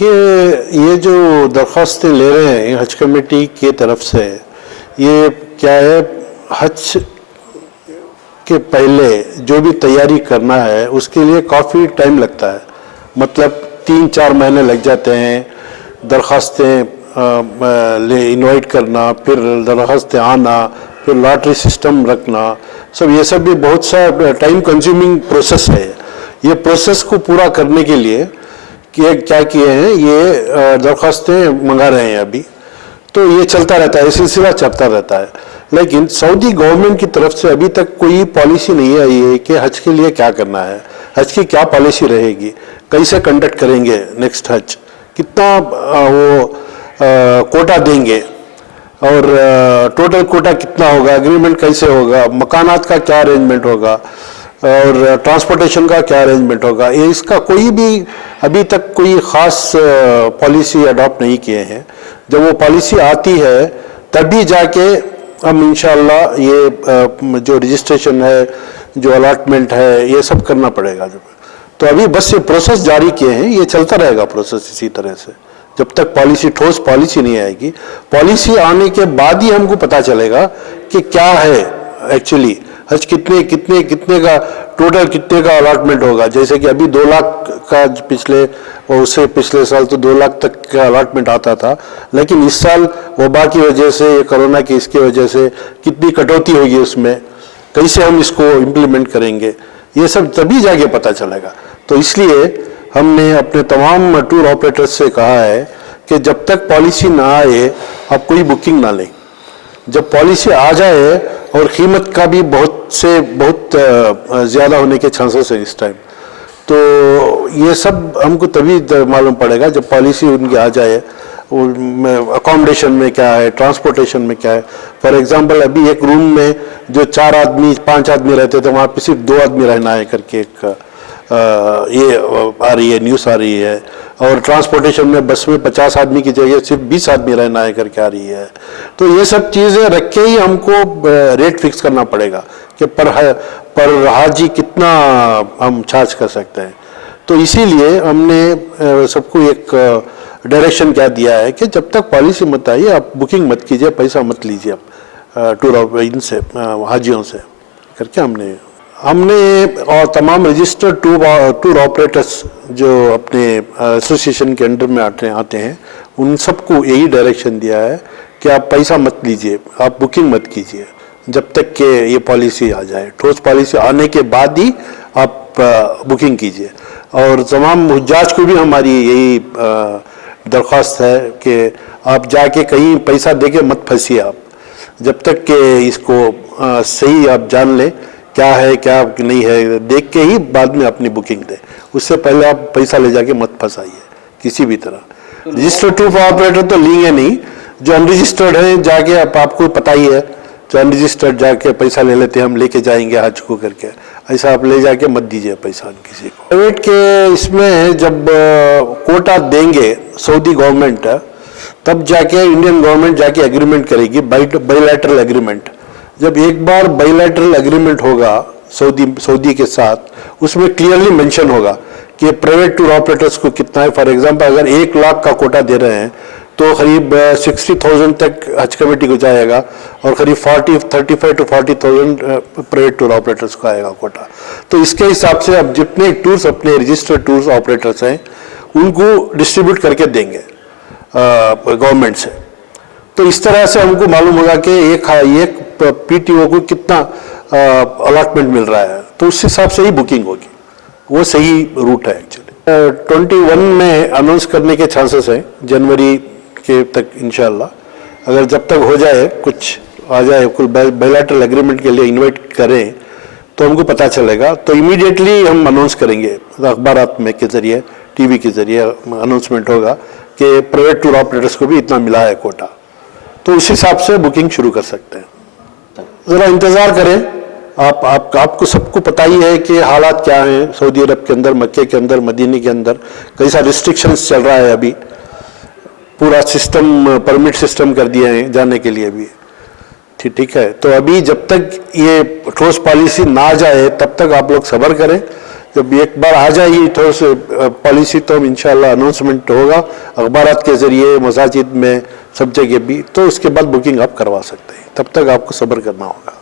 देखिए, ये जो दरख्वास्तें ले रहे हैं हज कमेटी की तरफ से, ये क्या है, हज के पहले जो भी तैयारी करना है उसके लिए काफ़ी टाइम लगता है। मतलब 3-4 महीने लग जाते हैं दरख्वास्तें इनवाइट करना, फिर दरख्वास्तें आना, फिर लॉटरी सिस्टम रखना, ये सब भी बहुत सा टाइम कंज्यूमिंग प्रोसेस है। ये प्रोसेस को पूरा करने के लिए क्या किए हैं, ये दरख्वास्तें मंगा रहे हैं अभी, तो ये चलता रहता है, सिलसिला चलता रहता है। लेकिन सऊदी गवर्नमेंट की तरफ से अभी तक कोई पॉलिसी नहीं आई है कि हज के लिए क्या करना है, हज की क्या पॉलिसी रहेगी, कैसे कंडक्ट करेंगे नेक्स्ट हज, कितना वो कोटा देंगे और टोटल कोटा कितना होगा, एग्रीमेंट कैसे होगा, मकानात का क्या अरेंजमेंट होगा और ट्रांसपोर्टेशन का क्या अरेंजमेंट होगा, ये इसका कोई भी अभी तक कोई ख़ास पॉलिसी अडॉप्ट नहीं किए हैं। जब वो पॉलिसी आती है तभी जाके हम इंशाअल्लाह ये जो रजिस्ट्रेशन है, जो अलॉटमेंट है, ये सब करना पड़ेगा। तो अभी बस ये प्रोसेस जारी किए हैं, ये चलता रहेगा प्रोसेस इसी तरह से जब तक पॉलिसी, ठोस पॉलिसी नहीं आएगी। पॉलिसी आने के बाद ही हमको पता चलेगा कि क्या है एक्चुअली, हज कितने का टोटल, कितने का अलॉटमेंट होगा। जैसे कि अभी 2 लाख का पिछले और उससे पिछले साल तो 2 लाख तक का अलॉटमेंट आता था, लेकिन इस साल वबा की वजह से, कोरोना की इसकी वजह से कितनी कटौती होगी उसमें, कैसे हम इसको इम्प्लीमेंट करेंगे, ये सब तभी जाके पता चलेगा। तो इसलिए हमने अपने तमाम टूर ऑपरेटर्स से कहा है कि जब तक पॉलिसी ना आए आप कोई बुकिंग ना लें। जब पॉलिसी आ जाए, और कीमत का भी बहुत ज़्यादा होने के चांसेस है इस टाइम, तो ये सब हमको तभी मालूम पड़ेगा जब पॉलिसी उनकी आ जाए। अकोमोडेशन में क्या है, ट्रांसपोर्टेशन में क्या है। फॉर एग्जांपल अभी एक रूम में जो 4 आदमी 5 आदमी रहते थे, वहाँ पे सिर्फ 2 आदमी रहना है करके एक ये आ रही है, न्यूज़ आ रही है। और ट्रांसपोर्टेशन में बस में 50 आदमी की जगह सिर्फ 20 आदमी रहना है करके आ रही है। तो ये सब चीज़ें रख के ही हमको रेट फिक्स करना पड़ेगा कि पर हाजी कितना हम चार्ज कर सकते हैं। तो इसीलिए हमने सबको एक डायरेक्शन क्या दिया है कि जब तक पॉलिसी मत आई आप बुकिंग मत कीजिए, पैसा मत लीजिए आप टूर इनसे, हाजियों से करके हमने और तमाम रजिस्टर्ड टूर ऑपरेटर्स जो अपने एसोसिएशन के अंडर में आते हैं, उन सबको यही डायरेक्शन दिया है कि आप पैसा मत लीजिए, आप बुकिंग मत कीजिए जब तक कि ये पॉलिसी आ जाए। ठोस पॉलिसी आने के बाद ही आप बुकिंग कीजिए। और तमाम हुज्जाज को भी हमारी यही दरख्वास्त है कि आप जाके कहीं पैसा देके मत फंसिए आप, जब तक कि इसको सही आप जान लें क्या है क्या नहीं है, देख के ही बाद में अपनी बुकिंग दें। उससे पहले आप पैसा ले जाके मत फंसाइए किसी भी तरह। रजिस्टर्ड टूर ऑपरेटर तो लेंगे नहीं, जो अनरजिस्टर्ड है जाके आपको पता ही है, जो अनरजिस्टर्ड जाके पैसा ले लेते हैं, हम लेके जाएंगे हज को करके, ऐसा आप ले जाके मत दीजिए पैसा किसी को। प्राइवेट के इसमें जब कोटा देंगे सऊदी गवर्नमेंट, तब जाके इंडियन गवर्नमेंट जाके एग्रीमेंट करेगी, बाइलैटरल एग्रीमेंट। जब एक बार बाइलैटरल एग्रीमेंट होगा सऊदी के साथ, उसमें क्लियरली मेंशन होगा कि प्राइवेट टूर ऑपरेटर्स को कितना है। फॉर एग्जांपल अगर 1 लाख का कोटा दे रहे हैं तो करीब 60,000 तक हज कमेटी को जाएगा और करीब 35 to 40,000 प्राइवेट टूर ऑपरेटर्स को आएगा कोटा। तो इसके हिसाब से अब जितने टूर्स अपने रजिस्टर्ड टूर्स ऑपरेटर्स हैं उनको डिस्ट्रीब्यूट करके देंगे गवर्नमेंट से। तो इस तरह से हमको मालूम होगा कि एक पीटीओ को कितना अलॉटमेंट मिल रहा है, तो उस हिसाब से ही बुकिंग होगी। वो सही रूट है एक्चुअली। 21 में अनाउंस करने के चांसेस हैं, जनवरी के तक इंशाल्लाह। अगर जब तक हो जाए, कुछ आ जाए, कुल बायलैटरल एग्रीमेंट के लिए इन्वाइट करें तो हमको पता चलेगा, तो इमीडिएटली हम अनाउंस करेंगे अखबारात में के ज़रिए, टीवी के ज़रिए अनाउंसमेंट होगा कि प्राइवेट टूर ऑपरेटर्स को भी इतना मिला है कोटा। तो उस हिसाब से बुकिंग शुरू कर सकते हैं। ज़रा इंतज़ार करें। आपको सबको पता ही है कि हालात क्या हैं सऊदी अरब के अंदर, मक्के के अंदर, मदीने के अंदर कैसा रिस्ट्रिक्शंस चल रहा है। अभी पूरा सिस्टम, परमिट सिस्टम कर दिया है जाने के लिए भी, ठीक है। तो अभी जब तक ये ठोस पॉलिसी ना जाए तब तक आप लोग सब्र करें। जब एक बार आ जाएगी थोड़ा से पॉलिसी तो इंशाल्लाह अनाउंसमेंट होगा अखबारात के ज़रिए, मसाजिद में, सब जगह भी, तो उसके बाद बुकिंग आप करवा सकते हैं। तब तक आपको सब्र करना होगा।